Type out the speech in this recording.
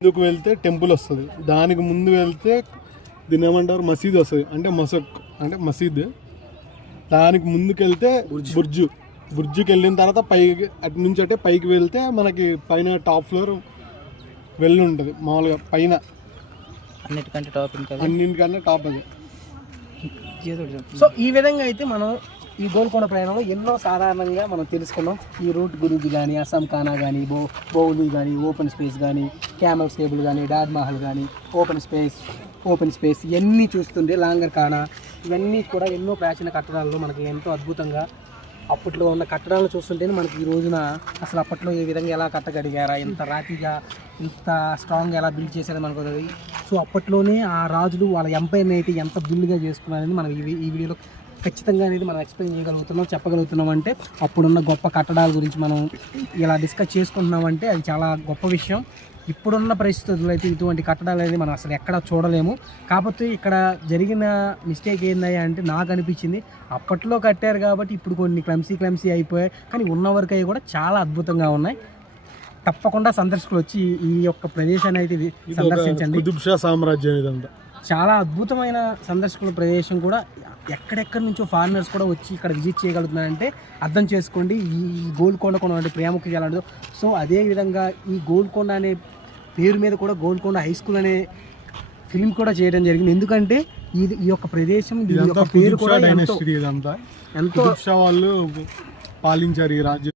ముందుకు వెళ్తే టెంపుల్ వస్తుంది, దానికి ముందు వెళ్తే దీన్ని ఏమంటారు మసీద్ వస్తుంది, అంటే అంటే మసీద్. దానికి ముందుకు వెళ్తే బుర్జుకి వెళ్ళిన తర్వాత పైకి అటు నుంచి అంటే పైకి వెళ్తే మనకి పైన టాప్ ఫ్లోర్ వెళ్ళి ఉంటుంది. మామూలుగా పైన అన్నింటికన్నా టాప్ అది. సో ఈ విధంగా అయితే మనం ఈ గోల్కొండ ప్రయాణంలో ఎన్నో సాధారణంగా మనం తెలుసుకున్నాం. ఈ రూట్ గురించి కానీ, అస్సాం ఖానా కానీ, బౌలి కానీ, ఓపెన్ స్పేస్ కానీ, క్యామెల్ స్టేబుల్ కానీ, డాడ్ మహల్ కానీ, ఓపెన్ స్పేస్ ఇవన్నీ చూస్తుంటే లాంగర్ ఖానా ఇవన్నీ కూడా ఎన్నో ప్రాచీన కట్టడాల్లో మనకి ఎంతో అద్భుతంగా అప్పట్లో ఉన్న కట్టడాలను చూస్తుంటేనే మనకి ఈ రోజున అసలు అప్పట్లో ఏ విధంగా ఎలా కట్టగలిగారా, ఎంత రాతిగా ఇంత స్ట్రాంగ్గా ఎలా బిల్డ్ చేశారో మనకు తెలియదు. సో అప్పట్లోనే ఆ రాజులు వాళ్ళ ఎంపైర్ని అయితే ఎంత బిల్డ్గా చేసుకున్నారని మనం ఈ వీడియోలో ఖచ్చితంగా అనేది మనం ఎక్స్ప్లెయిన్ చెప్పగలుగుతున్నాం. అంటే అప్పుడున్న గొప్ప కట్టడాల గురించి మనం ఇలా డిస్కస్ చేసుకుంటున్నామంటే అది చాలా గొప్ప విషయం. ఇప్పుడున్న పరిస్థితుల్లో అయితే ఇటువంటి కట్టడాలు అనేది మనం అసలు ఎక్కడ చూడలేము. కాకపోతే ఇక్కడ జరిగిన మిస్టేక్ ఏందయ్యా అంటే నాకు అనిపించింది, అప్పట్లో కట్టారు కాబట్టి ఇప్పుడు కొన్ని క్లమ్సీ అయిపోయాయి, కానీ ఉన్న వరకు అవి కూడా చాలా అద్భుతంగా ఉన్నాయి. తప్పకుండా సందర్శకులు వచ్చి ఈ యొక్క ప్రదేశాన్ని అయితే సందర్శించండి. కుతుబ్ షా సామ్రాజ్యం ఇదంతా చాలా అద్భుతమైన సందర్శకుల ప్రదేశం కూడా. ఎక్కడెక్కడి నుంచో ఫారినర్స్ కూడా వచ్చి ఇక్కడ విజిట్ చేయగలుగుతున్నారంటే అర్థం చేసుకోండి ఈ గోల్కొండ కొన ప్రాముఖ్యత ఎలా ఉంటుందో. సో అదేవిధంగా ఈ గోల్కొండ అనే పేరు మీద కూడా గోల్కొండ హై స్కూల్ అనే ఫిల్మ్ కూడా చేయడం జరిగింది. ఎందుకంటే ఈ యొక్క ప్రదేశం ఈ యొక్క పేరు కూడా ఎంతో వాళ్ళు పాలించారు ఈ రాజ్యం.